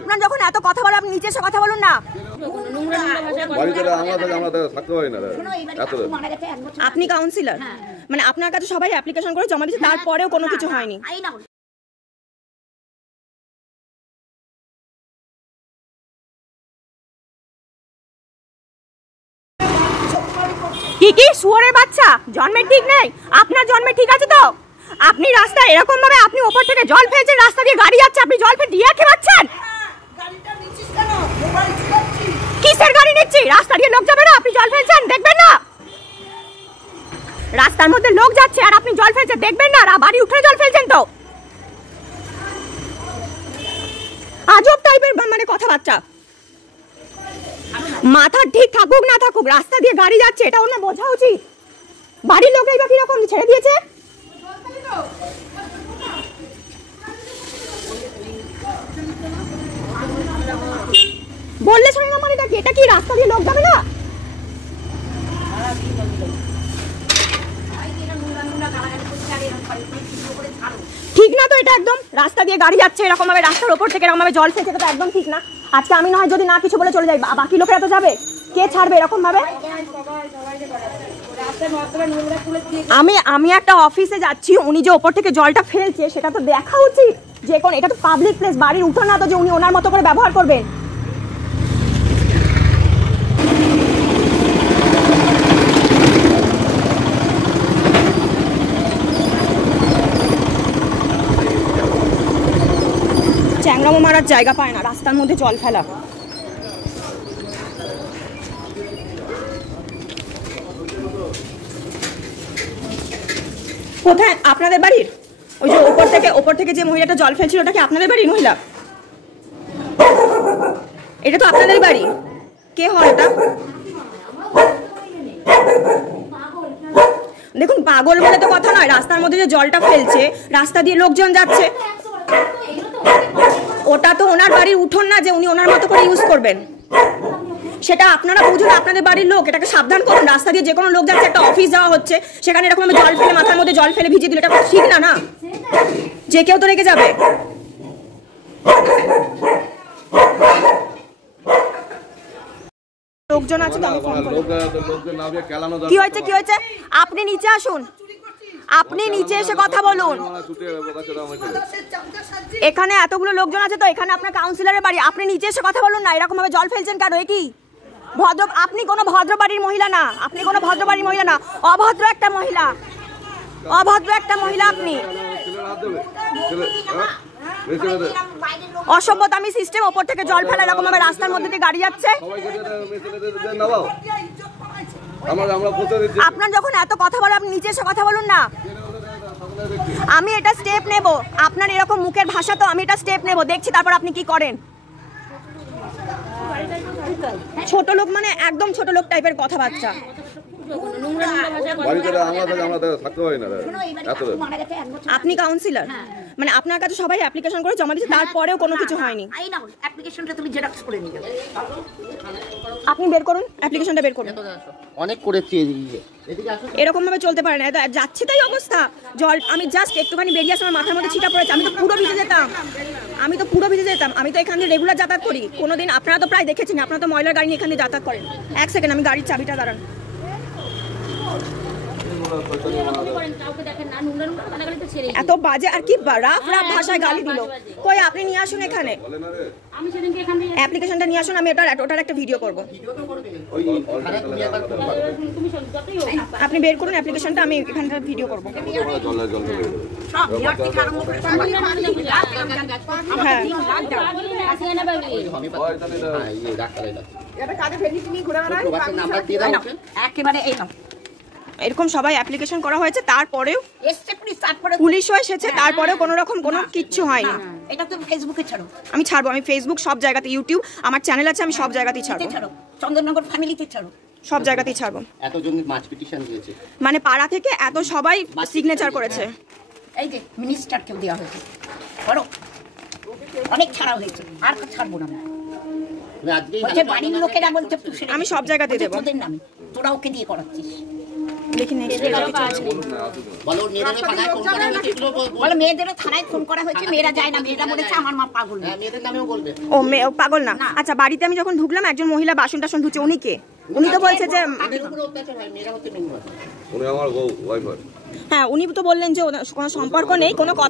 আপনার যখন এত কথা বলে আপনি নিচে এসে কথা বলুন না। আপনি কাউন্সিলর, মানে আপনার কাছে সবাই অ্যাপ্লিকেশন করে জমা দিয়েছে, তারপরেও কোনো কিছু হয়নি। কি শুয়োরের বাচ্চা, জন্মের ঠিক নেই? আপনার জন্মের ঠিক আছে তো? আপনি রাস্তায় এরকম ভাবে আপনি ওপর থেকে জল ফেলছেন, রাস্তা দিয়ে গাড়ি যাচ্ছে, আপনি জল ফেলে দিয়ে খেলাচ্ছেন। কিসের গাড়ি নিচ্ছি? রাস্তা দিয়ে লোক যাবে না, আপনি জল ফেলছেন, দেখবেন না? রাস্তার মধ্যে লোক যাচ্ছে আর আপনি জল ফেলছেন, দেখবেন না? বাড়ি উঠে জল ফেলছেন তো। আজব টাইপের মানে কথাবার্তা। মাথা ঠিক থাকুক না থাকুক, রাস্তা দিয়ে গাড়ি যাচ্ছে, এটা ওনার বোঝা উচিত। বাড়ির লোকই বা কিরকম ছেড়ে দিয়েছে? বললে শোনে না, মানে এটা কি রাস্তা দিয়ে লোক যাবে না? ঠিক না তো এটা একদম। রাস্তা দিয়ে গাড়ি যাচ্ছে এরকম ভাবে, রাস্তার উপর থেকে এরকম ভাবে জল ফেলছে, এটা তো একদম ঠিক না। আজকে আমি নয় যদি না কিছু বলে চলে যাই, বাকি লোকেরা তো যাবে, কে ছাড়বে এরকম ভাবে? আমি একটা অফিসে যাচ্ছি, উনি যে ওপর থেকে জলটা ফেলছে সেটা তো দেখা উচিত। যে কোন, এটা তো পাবলিক প্লেস, বাড়ির উঠোন না তো যে উনি ওনার মতো করে ব্যবহার করবেন। চ্যাংরামো মারার জায়গা পায় না, রাস্তার মধ্যে জল ফেলা। কোথায় আপনাদের বাড়ির? ওই যে ওপর থেকে যে মহিলাটা জল ফেলছিল, ওটা কি আপনাদের বাড়ির মহিলা? এটা তো আপনাদের বাড়ি। কে হয় এটা? দেখুন, পাগল বলে তো কথা নয়। রাস্তার মধ্যে যে জলটা ফেলছে, রাস্তা দিয়ে লোকজন যাচ্ছে, ওটা তো ওনার বাড়ির উঠোন না যে উনি ওনার মতো করে ইউজ করবেন। সেটা আপনারা বুঝুন, আপনাদের বাড়ির লোক, এটাকে সাবধান করুন। রাস্তা দিয়ে যে কোনো লোক যাচ্ছে, একটা অফিস যাওয়া হচ্ছে, সেখানে এরকম জল ফেলে, মাথার মধ্যে জল ফেলে ভিজিয়ে দিলে এটা ঠিক না, না? যে কেউ তো রেগে যাবে। লোকজন আছে তো, আমি ফোন করব। কি হয়েছে, কি হয়েছে? আপনি নিচে আসুন, আপনি নিচে এসে কথা বলুন। এখানে এতগুলো লোকজন আছে তো, এখানে আপনার কাউন্সিলরের বাড়ি, আপনি নিচে এসে কথা বলুন না। এরকম ভাবে জল ফেলছেন কেন? এ কি ভদ্র? আপনি কোনো ভদ্র বাড়ির মহিলা না, আপনি কোনো ভদ্র বাড়ির মহিলা না, অভদ্র একটা মহিলা, অভদ্র একটা মহিলা আপনি। অসভ্যতা। আমি সিস্টেম, ওপর থেকে জল ফেলা, এরকম ভাবে রাস্তার মধ্যে দিয়ে গাড়ি যাচ্ছে। আপনার যখন এত কথা বলে, আপনি নিচে এসে কথা বলুন না। আমি এটা স্টেপ নেব, আপনার এরকম মুখের ভাষা তো আমি এটা স্টেপ নেব, দেখছি তারপর আপনি কি করেন। ছোট লোক মানে একদম ছোট লোক টাইপের কথাবার্তা। আপনি কাউন্সিলর, মানে আপনার কাছে সবাই অ্যাপ্লিকেশন করে জমা দিয়েছে, তারপরেও কোনো কিছু হয়নি। আপনি বের করুন, অ্যাপ্লিকেশনটা বের করুন। অনেক করেছি, এরকম ভাবে চলতে পারে না। যাচ্ছে তাই অবস্থা। জল, আমি জাস্ট একটুখানি বেরিয়ে আসলাম, মাথার মধ্যে ছিটা পড়েছে, আমি তো পুরো ভিজে যেতাম, আমি তো এখান দিয়ে রেগুলার যাতায়াত করি। কোনোদিন আপনারা তো প্রায় দেখেছেন, আপনারা তো ময়লার গাড়ি নিয়ে এখান দিয়ে যাতায়াত করেন। এক সেকেন্ড, আমি গাড়ির চাবিটা দাঁড়ান। এত বাজে আর কি রাফ ভাষায় গালি দিল। কই, আপনি নিয়ে আসুন এখানে অ্যাপ্লিকেশনটা নিয়ে আসুন, আমি ওটার একটা ভিডিও করব। আপনি বের করুন অ্যাপ্লিকেশনটা, আমি এখানটা ভিডিও করব। হ্যাঁ, এরকম সবাই অ্যাপ্লিকেশন করা হয়েছে, তারপরেও পুলিশও এসেছে, তারপরেও কোনো রকম কোনো কিচ্ছু হয়নি। এটা তো ফেসবুকে ছাড়ো। আমি ছাড়বো, আমি ফেসবুক সব জায়গাতে, ইউটিউব আমার চ্যানেল আছে, আমি সব জায়গাতেই ছাড়বো। চন্দননগর ফ্যামিলিতে ছাড়ো, সব জায়গাতেই ছাড়বো। এতজন মাছ পিটিশন দিয়েছে, মানে পাড়া থেকে এত সবাই সিগনেচার করেছে। এই যে মিনিস্টারকেও দেওয়া হয়েছে, করো, অনেক ছাড়া হয়েছে, আর ছাড়বো না। বাড়ির লোকেরা বলছে আমি সব জায়গাতে দেবো, তোদের নামে, তোরা ওকে দিয়ে করাচ্ছিস। দেখি নেক্সট বলো মেয়েদের থানায় ফোন করা হয়েছে এগুলো বলে মেয়েদেরও থানায় ফোন করা হয়েছে, মেয়েরা যায় না, মেয়েরা বলেছে আমার মা পাগল। হ্যাঁ মেয়েদের নামেও বলবে। ও পাগল না। আচ্ছা, বাড়িতে আমি যখন ঢুকলাম একজন মহিলা বাসন টাসন ধুচ্ছে, উনি কে? উনি তো বলছে যে মেয়েদের উপরে অত্যাচার হয়, মেয়েরা হচ্ছে মেন। উনি আমার ওয়াইফ হয়। হ্যাঁ, উনি তো বললেন যে কোনো সম্পর্ক নেই, কোনো কথা